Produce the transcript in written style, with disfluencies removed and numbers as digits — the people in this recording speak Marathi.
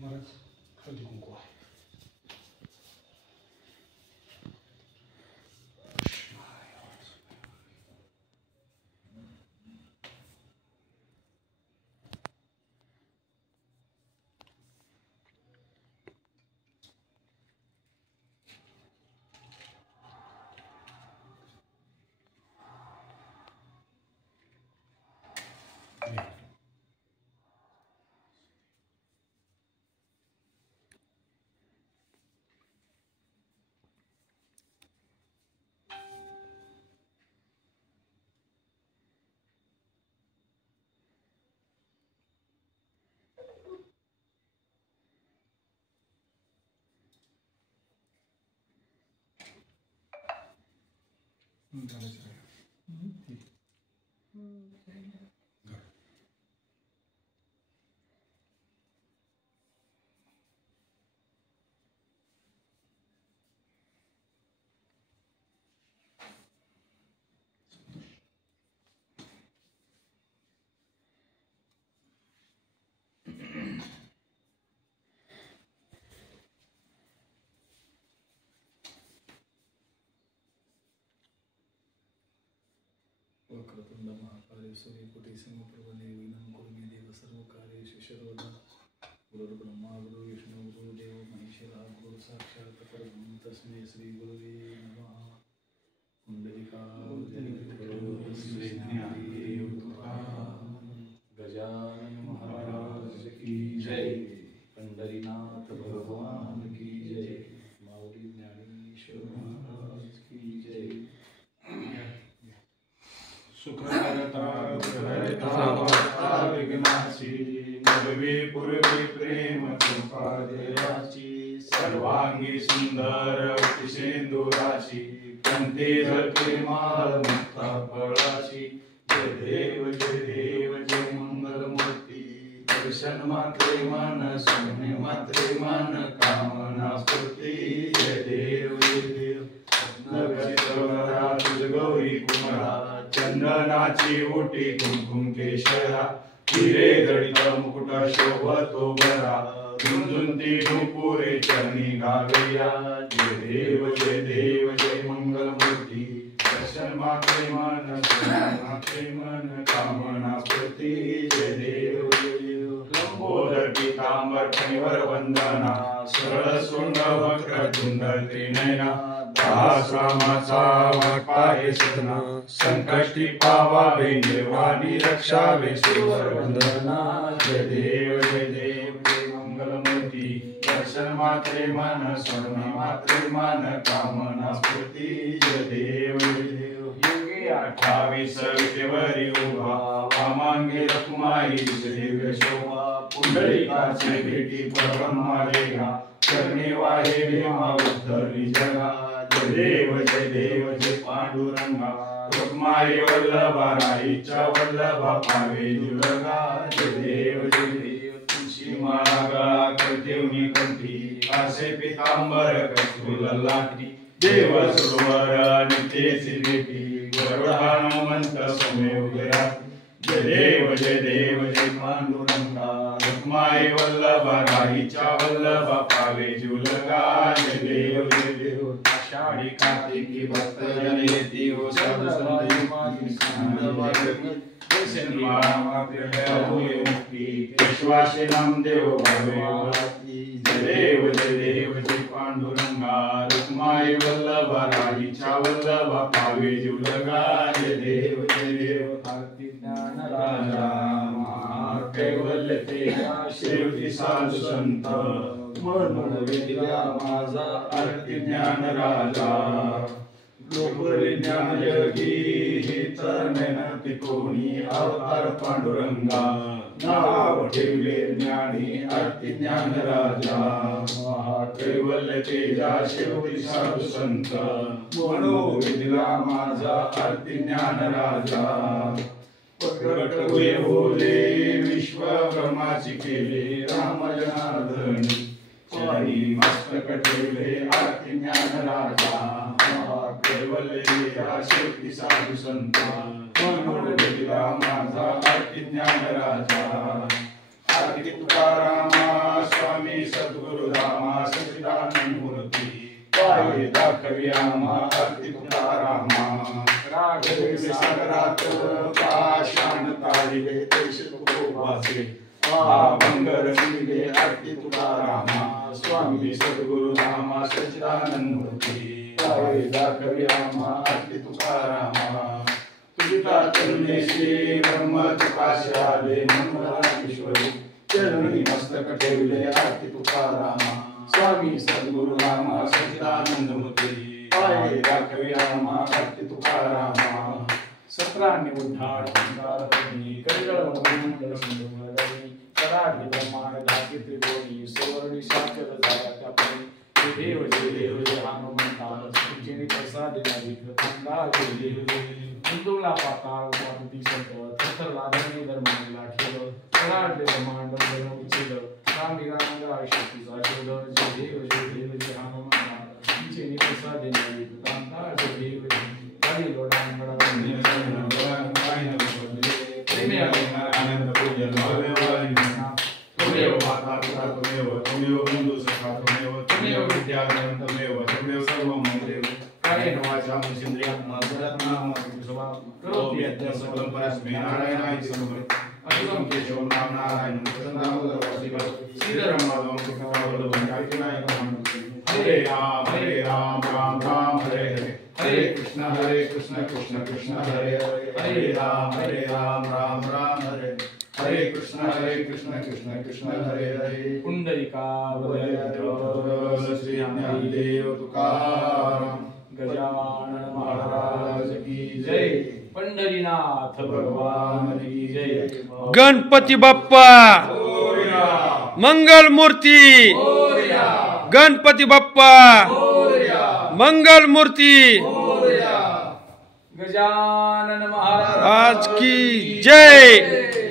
महाराज हळदी कुंकू आहे. वक्रतुंड महाकाय सूर्यकोटि समप्रभ निर्विघ्नं कुरु मे देव सर्वकार्येषु सर्वदा. गुरुर्ब्रह्मा गुरुर्विष्णु गुरुर्देव महेश्वरः गुरु साक्षात् परब्रह्म तस्मै श्री गुरुवे नमः. गजानन महाराज की जय. पंढरीनाथ भगवान की जय. माऊली ज्ञानेश्वर महाराज की जय. सुखकरता विघ्नाची नववी पूर्वी प्रेम कृपा देवाची. सर्वांगी सुंदर सिंदुराची कंठी झळके माळ मुक्ता फळाची. जय देव जय मंगलमूर्ती. दर्शन मात्रे मन सोने मात्रे मन कामना स्फूर्ती. जय देव तुझ गौरी कुमरा. चंदनाची ओटी कुंकुम केशरा. हिरे जडित मुकुट शोभतो बरा. झुंझुंती ढुपुरे चरणी गावेया. जय देव जय मंगलमूर्ती. दर्शन मात्रे मन मात्रे मन कामना स्फूर्ती. जय देव लंबोदर पीतांबर फणीवर वंदना. सरळ सोंड वक्र तुंड त्रिनयना. दासामाचा वाटपाहे सदना. संकष्टी पावावे निर्वाणी रक्षावे सुवर वंदना. जय देव मंगलमूर्ती. दर्शन मात्रे मन स्वर्णी मात्रे मन कामना स्फूर्ती. जय देव योगी 28 विटेवरी उभा. वामांगे रखुमाई दिव्य शोभा. पुंडलिकाची भेटी परब्रह्मा रेगा. करणे वाहे भीमा उद्धरली जगा. जय देव जय पांडुरंगा. रुक्माई वल्लभा राईच्या वल्लभा पावे जुलगा. जय देव तुळशी माळा गळा करतेवनी कंठी. असे पितांबर कस्तूर लाटी. देव सरोवर नित्येची भेटी. गरुड हनुमंत सौम्य उभे राहती. जय देव जय पांडुरंगा. रुक्माई वल्लभा राईच्या वल्लभा पावे जुलगा. जय देव आषाढी कार्तिकी भक्तजन येती. ओ साधू संत विश्वासी नामदेव भावे. जय देव जय पांडुरंगा. रुक्माई वल्लभा राईच्या वल्लभा पावे जुलगा. जय देव कार्तिक ज्ञान राजा. कैवल्य तेजा शेवटी साधू संत. म्हणून विद्या माझा आरती ज्ञान राजा. लोकरी ज्ञान जगी ही तर मेहनती कोणी. अवतार पांडुरंगा. नाव ठेवले ज्ञानी आरती ज्ञान राजा महाकैवल्य तेजा शेवटी साधू संत मनोविधला माझा आरती ज्ञान राजा प्रकट हुए बोले विश्व ब्रह्माची केले राम जनार्दनी चरणी मस्तक ठेवले आरती ज्ञान राजा महाकैवल्य तेजा शेवटी साधू संत मनोविधला माझा आरती ज्ञान राजा आरती तुकारामा स्वामी सद्गुरु रामा सच्चिदानंद मूर्ती पाये दाखवी आम्हा आरती तुकारामा राघवे सागरात पाषाण तारिले तेश तुकोबाचे भंगर दिले आरती तुकारामा स्वामी सद्गुरु रामा सच्चिदानंद मूर्ती पाये दाखवी आम्हा आरती तुकारामा तुझा करुणेशी ब्रह्म तुकाशी आले मनोरामेश्वरी चरणी मस्तक ठेवले आरती तुकारामा स्वामी सद्गुरु रामा सच्चिदानंद मूर्ती पाये दाखवी आम्हा आरती तुकारामा सत्रांनी उद्धार संसारपणी कलिगळ मंगल सिंधुमलई सदाढ्य ब्रह्मांड धाकी त्रिकोणी सुवर्णी शाचर झाला त्यापणी देव जय हनुमंता तुझे प्रसाद नाही प्रथमदा जय हिंदुला पाताळ शांती संत थरला धर्मी धर्माला ठेवलं सदाढ्य ब्रह्मांड बनवून रामी रामंद्र शक्तीचा शोध जय जय हनुमंता तुझे प्रसाद नाही प्रथमदा जय हरी लोडांगडा आनंद पूजन त्वमेव माता पिता त्वमेव बंधु सखा त्वमेव विद्याग्रहं त्वमेव सर्वं मम कायेन वाचा मनसेन्द्रियात्मना बुद्ध्यात्मना करोमि यद्यत् सकलं परस्मै नारायणाय समर्पयामि अखिलं केशवं नारायणं प्रसन्नावतारं श्रीधरं माधवं कृष्णवल्लभं कायिनायकं हरे राम राम राम हरे हरे हरे कृष्ण कृष्ण कृष्ण हरे हरे राम राम राम हरे हरे कृष्ण कृष्ण कृष्ण हरे हरे पुंडलिकावरद श्री ज्ञानदेव तुकाराम गजानन महाराज की जय पंढरीनाथ भगवान की जय गणपती बाप्पा मंगल मूर्ती गणपती बाप्पा मंगल मूर्ती गजानन महाराज आज की जय।